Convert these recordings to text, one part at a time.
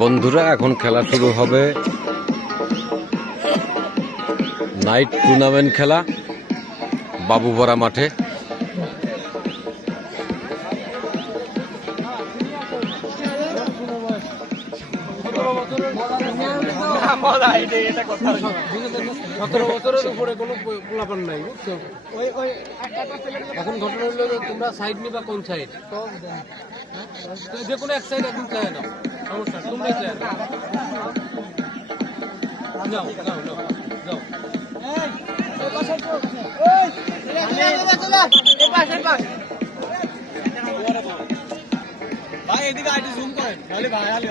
বন্ধুরা এখন খেলা শুরু হবে। নাইট টুর্নামেন্ট খেলা বাবুবরা মাঠে। সতেরো বছরের উপরে কোনো পোলাপান নাই বুঝছ? এখন ঘটনা হলো তোমরা সাইড নিবা কোন সাইড যে কোনো এক সাইড একদম চায় না সমস্যা তোমরাই চায় না যাও যাও যাও যাও। ভাই এদিকে আইটি জুম করেন ভাই আলে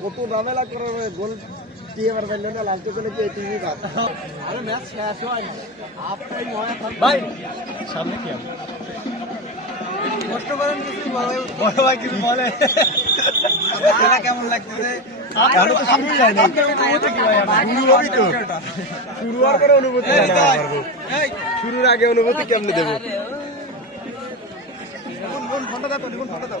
কত ঝামেলা করে গোল দিয়ে না লাস্টে করে কি টিভি কাপ আরে ম্যাচ শেষ হয় ভাই সামনে কি কষ্ট করেন কিছু বড় ভাই কিছু বলে। খেলা কেমন লাগতেছে? শুরুর আগে অনুভূতি কেমনে দেবো? ফোনটা দাও ফোন ফোনটা দাও।